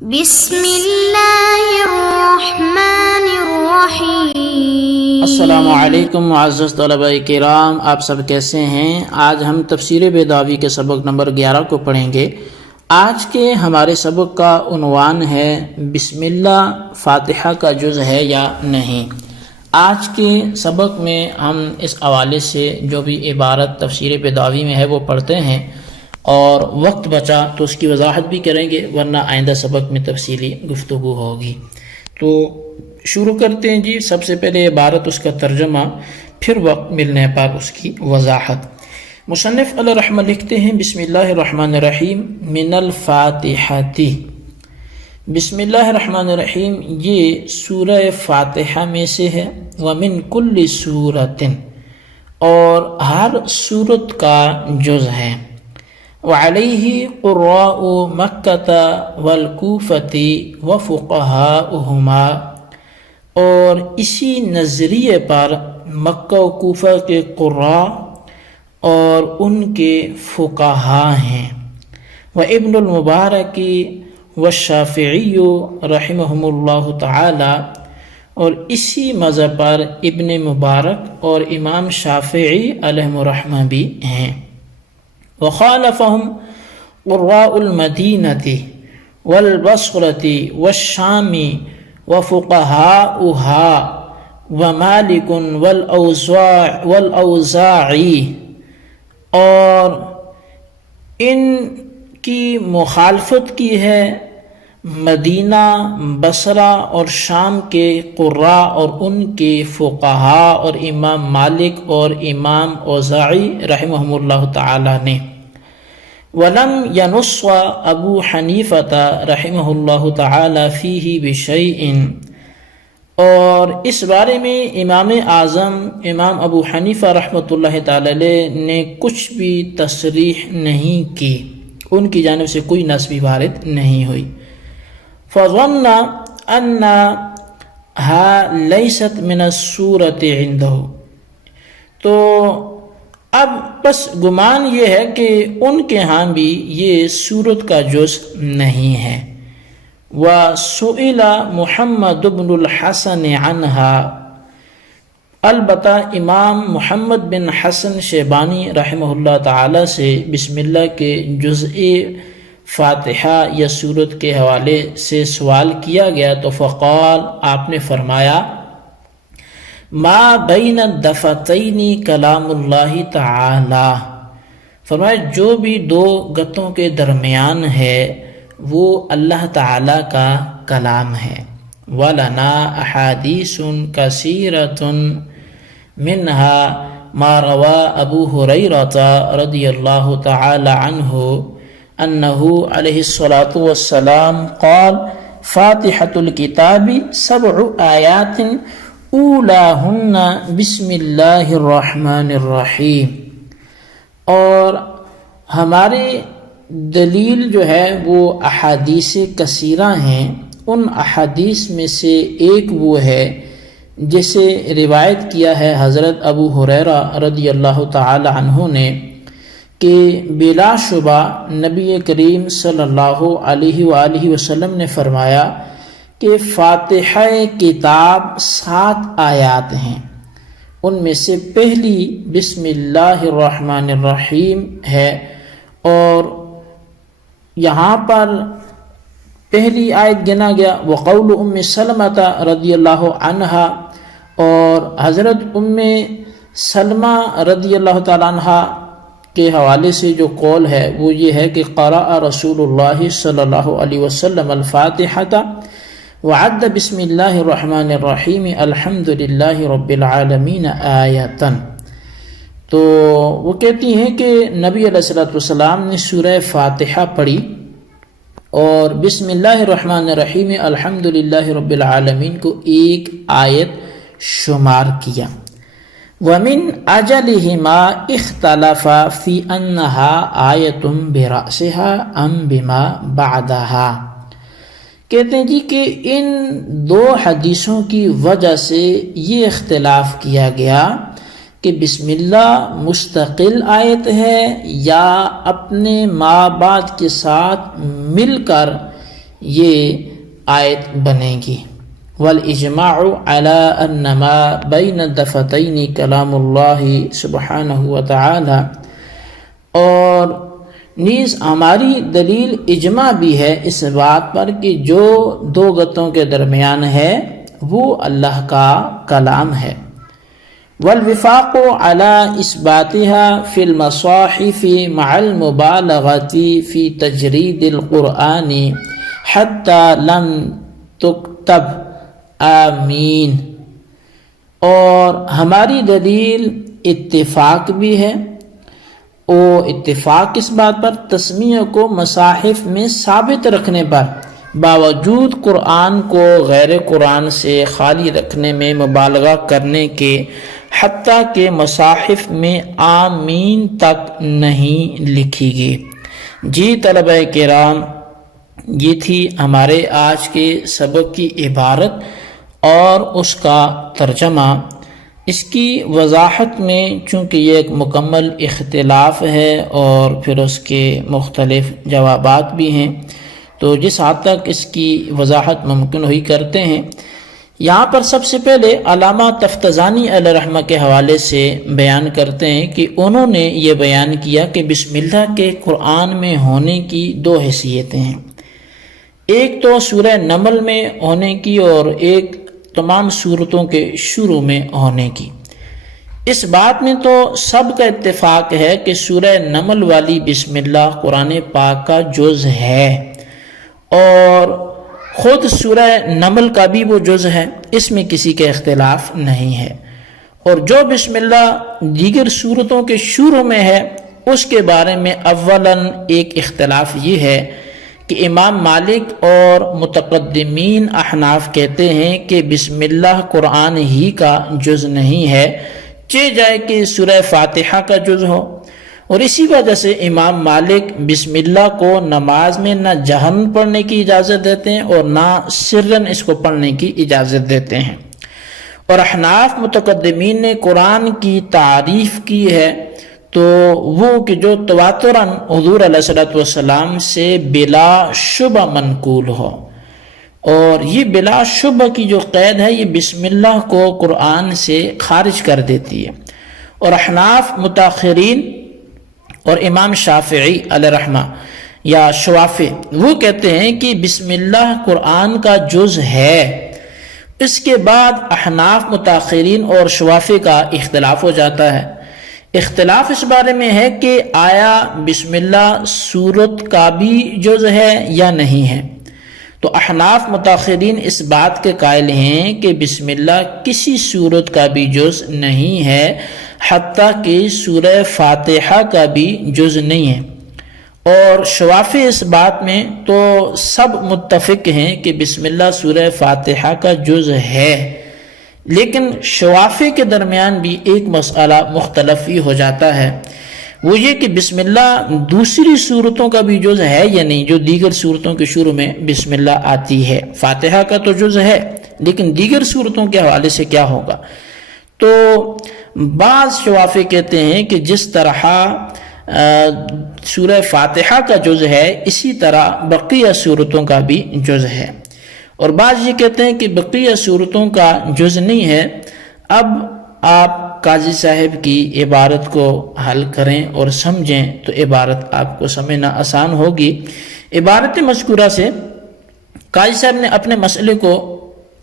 بسم اللہ الرحمن الرحیم۔ السلام علیکم معزز طلباء کرام، آپ سب کیسے ہیں؟ آج ہم تفسیر بیضاوی کے سبق نمبر 11 کو پڑھیں گے۔ آج کے ہمارے سبق کا عنوان ہے بسم اللہ فاتحہ کا جز ہے یا نہیں۔ آج کے سبق میں ہم اس حوالے سے جو بھی عبارت تفسیر بیضاوی میں ہے وہ پڑھتے ہیں، اور وقت بچا تو اس کی وضاحت بھی کریں گے، ورنہ آئندہ سبق میں تفصیلی گفتگو ہوگی۔ تو شروع کرتے ہیں جی۔ سب سے پہلے عبارت، اس کا ترجمہ، پھر وقت ملنے پر اس کی وضاحت۔ مصنف علیہ رحمہ لکھتے ہیں بسم اللہ الرحمن الرحیم من الفاتحتی۔ بسم اللہ الرحمن الرحیم یہ سورہ فاتحہ میں سے ہے، ومن کل سورۃ، اور ہر سورت کا جز ہے، وعلیہ قراء مکۃ والکوفۃ وفقہاؤہما، اور اسی نظریے پر مکہ و کوفہ کے قراء اور ان کے فقہا ہیں، وابن المبارک والشافعی رحمہم اللہ تعالی، اور اسی مذہب پر ابن مبارک اور امام شافعی علیہ الرحمہ بھی ہیں۔ وخالفهم قراء المدینة والبصرة والشام وفقهاؤها ومالک والاوزاعی، اور ان کی مخالفت کی ہے مدینہ، بصرہ اور شام کے قراء اور ان کے فقہا اور امام مالک اور امام اوزاعی رحمہم اللہ تعالی نے۔ ولم ینص ابو حنیفۃ رحمہ اللہ تعالی فیہ بشیء، اور اس بارے میں امام اعظم امام ابو حنیفہ رحمۃ اللہ تعالی علیہ نے کچھ بھی تصریح نہیں کی، ان کی جانب سے کوئی نص بھی وارد نہیں ہوئی۔ فظن انہا لیست من السورۃ عنده، تو اب بس گمان یہ ہے کہ ان کے ہاں بھی یہ سورت کا جز نہیں ہے۔ وسئل محمد بن الحسن عنہا، البتہ امام محمد بن حسن شیبانی رحمہ اللہ تعالی سے بسم اللہ کے جزء فاتحہ یا سورت کے حوالے سے سوال کیا گیا تو فقال، آپ نے فرمایا، ما بین الدفتین کلام اللہ تعالی، فرمایا جو بھی دو گتوں کے درمیان ہے وہ اللہ تعالی کا کلام ہے۔ وَلَنَا أَحَادِيثٌ كَثِيرَةٌ مِنْهَا مَا رَوَى أَبُو هُرَيْرَةَ رضی اللہ تعالی عنہ أنه علیہ الصلاۃ والسلام قال فاتحة الكتاب 7 آیات اولاہن بسم اللہ الرحمن الرحیم، اور ہماری دلیل جو ہے وہ احادیث کثیرہ ہیں۔ ان احادیث میں سے ایک وہ ہے جسے روایت کیا ہے حضرت ابو ہریرہ رضی اللہ تعالی عنہ نے کہ بلا شبہ نبی کریم صلی اللہ علیہ وآلہ وسلم نے فرمایا کہ فاتحہ کتاب 7 آیات ہیں، ان میں سے پہلی بسم اللہ الرحمن الرحیم ہے، اور یہاں پر پہلی آیت گنا گیا وقول ام سلمۃ رضی اللہ عنہا، اور حضرت ام سلمہ رضی اللہ تعالی عنہا کے حوالے سے جو قول ہے وہ یہ ہے کہ قرأ رسول اللہ صلی اللہ علیہ وسلم الفاتحۃ وعد بسم اللہ الرحمن الرحیم الحمد للہ رب العالمین آیتاً۔ تو وہ کہتی ہیں کہ نبی علیہ الصلوۃ والسلام نے سورہ فاتحہ پڑھی اور بسم اللہ الرحمن الرحیم الحمد للہ رب العالمین کو ایک آیت شمار کیا۔ ومن اجلہما اختلف فی انہا آیت برأسها ام بما بعدها، کہتے ہیں جی کہ ان 2 حدیثوں کی وجہ سے یہ اختلاف کیا گیا کہ بسم اللہ مستقل آیت ہے یا اپنے ماں بعد کے ساتھ مل کر یہ آیت بنے گی۔ والاجماع على ان ما بین الدفتین کلام اللہ سبحانہ وتعالی، اور نیز ہماری دلیل اجماع بھی ہے اس بات پر کہ جو دو گتوں کے درمیان ہے وہ اللہ کا کلام ہے۔ والوفاق على اثباتها في المصاحف مع المبالغة في تجرید القرآن حتى لم تكتب آمین، اور ہماری دلیل اتفاق بھی ہے، اور اتفاق اس بات پر تسمیہ کو مصاحف میں ثابت رکھنے پر باوجود قرآن کو غیر قرآن سے خالی رکھنے میں مبالغہ کرنے کے، حتیٰ کہ مصاحف میں آمین تک نہیں لکھی گئی۔ جی طلبہ کرام، یہ تھی ہمارے آج کے سبق کی عبارت اور اس کا ترجمہ۔ اس کی وضاحت میں چونکہ یہ ایک مکمل اختلاف ہے اور پھر اس کے مختلف جوابات بھی ہیں، تو جس حد تک اس کی وضاحت ممکن ہوئی کرتے ہیں۔ یہاں پر سب سے پہلے علامہ تفتزانی علیہ رحمہ کے حوالے سے بیان کرتے ہیں کہ انہوں نے یہ بیان کیا کہ بسم اللہ کے قرآن میں ہونے کی دو حیثیتیں ہیں، ایک تو سورہ نمل میں ہونے کی اور ایک تمام سورتوں کے شروع میں ہونے کی۔ اس بات میں تو سب کا اتفاق ہے کہ سورہ نمل والی بسم اللہ قرآن پاک کا جز ہے، اور خود سورہ نمل کا بھی وہ جز ہے، اس میں کسی کے اختلاف نہیں ہے۔ اور جو بسم اللہ دیگر سورتوں کے شروع میں ہے اس کے بارے میں اولاً ایک اختلاف یہ ہے کہ امام مالک اور متقدمین احناف کہتے ہیں کہ بسم اللہ قرآن ہی کا جز نہیں ہے، چاہے جائے کہ سورہ فاتحہ کا جز ہو، اور اسی وجہ سے امام مالک بسم اللہ کو نماز میں نہ جہرن پڑھنے کی اجازت دیتے ہیں اور نہ سرن اس کو پڑھنے کی اجازت دیتے ہیں۔ اور احناف متقدمین نے قرآن کی تعریف کی ہے تو وہ کہ جو تواتراً حضور علیہ الصلوۃ والسلام سے بلا شبہ منقول ہو، اور یہ بلا شبہ کی جو قید ہے یہ بسم اللہ کو قرآن سے خارج کر دیتی ہے۔ اور احناف متاخرین اور امام شافعی علیہ رحمہ یا شوافی وہ کہتے ہیں کہ بسم اللہ قرآن کا جز ہے۔ اس کے بعد احناف متاخرین اور شوافی کا اختلاف ہو جاتا ہے۔ اختلاف اس بارے میں ہے کہ آیا بسم اللہ سورت کا بھی جز ہے یا نہیں ہے۔ تو احناف متاخرین اس بات کے قائل ہیں کہ بسم اللہ کسی سورت کا بھی جز نہیں ہے، حتیٰ کہ سورہ فاتحہ کا بھی جز نہیں ہے۔ اور شوافی اس بات میں تو سب متفق ہیں کہ بسم اللہ سورہ فاتحہ کا جز ہے، لیکن شوافی کے درمیان بھی ایک مسئلہ مختلفی ہو جاتا ہے، وہ یہ کہ بسم اللہ دوسری صورتوں کا بھی جز ہے یا نہیں، جو دیگر صورتوں کے شروع میں بسم اللہ آتی ہے۔ فاتحہ کا تو جز ہے لیکن دیگر صورتوں کے حوالے سے کیا ہوگا؟ تو بعض شوافی کہتے ہیں کہ جس طرح سورہ فاتحہ کا جز ہے اسی طرح بقیہ صورتوں کا بھی جز ہے، اور بعض یہ کہتے ہیں کہ بقیہ صورتوں کا جز نہیں ہے۔ اب آپ قاضی صاحب کی عبارت کو حل کریں اور سمجھیں تو عبارت آپ کو سمجھنا آسان ہوگی۔ عبارت مذکورہ سے قاضی صاحب نے اپنے مسئلے کو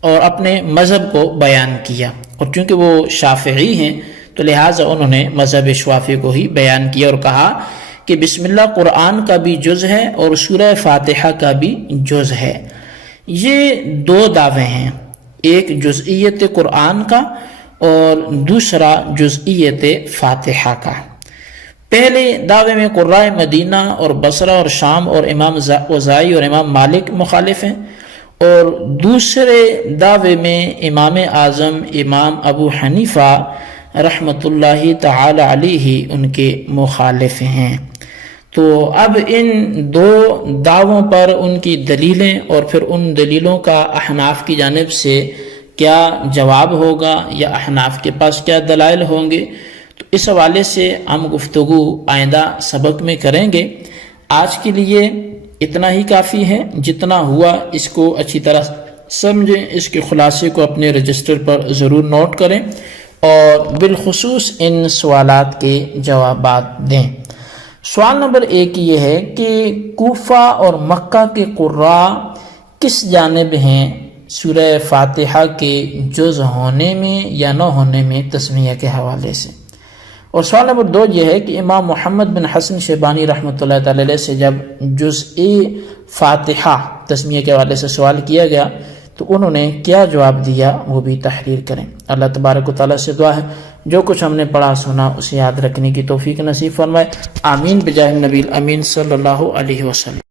اور اپنے مذہب کو بیان کیا، اور چونکہ وہ شافعی ہیں تو لہٰذا انہوں نے مذہب شافعی کو ہی بیان کیا اور کہا کہ بسم اللہ قرآن کا بھی جز ہے اور سورہ فاتحہ کا بھی جز ہے۔ یہ دو دعوے ہیں، ایک جزئیت قرآن کا اور دوسرا جزئیت فاتحہ کا۔ پہلے دعوے میں قراء مدینہ اور بصرہ اور شام اور امام اوزاعی اور امام مالک مخالف ہیں، اور دوسرے دعوے میں امام اعظم امام ابو حنیفہ رحمۃ اللہ تعالی علیہ ان کے مخالف ہیں۔ تو اب ان دو دعووں پر ان کی دلیلیں اور پھر ان دلیلوں کا احناف کی جانب سے کیا جواب ہوگا یا احناف کے پاس کیا دلائل ہوں گے، تو اس حوالے سے ہم گفتگو آئندہ سبق میں کریں گے۔ آج کے لیے اتنا ہی کافی ہے، جتنا ہوا اس کو اچھی طرح سمجھیں، اس کے خلاصے کو اپنے رجسٹر پر ضرور نوٹ کریں اور بالخصوص ان سوالات کے جوابات دیں۔ سوال نمبر 1 یہ ہے کہ کوفہ اور مکہ کے قراء کس جانب ہیں سورہ فاتحہ کے جز ہونے میں یا نہ ہونے میں تسمیہ کے حوالے سے؟ اور سوال نمبر 2 یہ ہے کہ امام محمد بن حسن شیبانی رحمۃ اللہ تعالی علیہ سے جب جزء فاتحہ تسمیہ کے حوالے سے سوال کیا گیا تو انہوں نے کیا جواب دیا وہ بھی تحریر کریں۔ اللہ تبارک و تعالیٰ سے دعا ہے جو کچھ ہم نے پڑھا سنا اسے یاد رکھنے کی توفیق نصیب فرمائے، آمین بجاہ النبی الامین صلی اللہ علیہ وسلم۔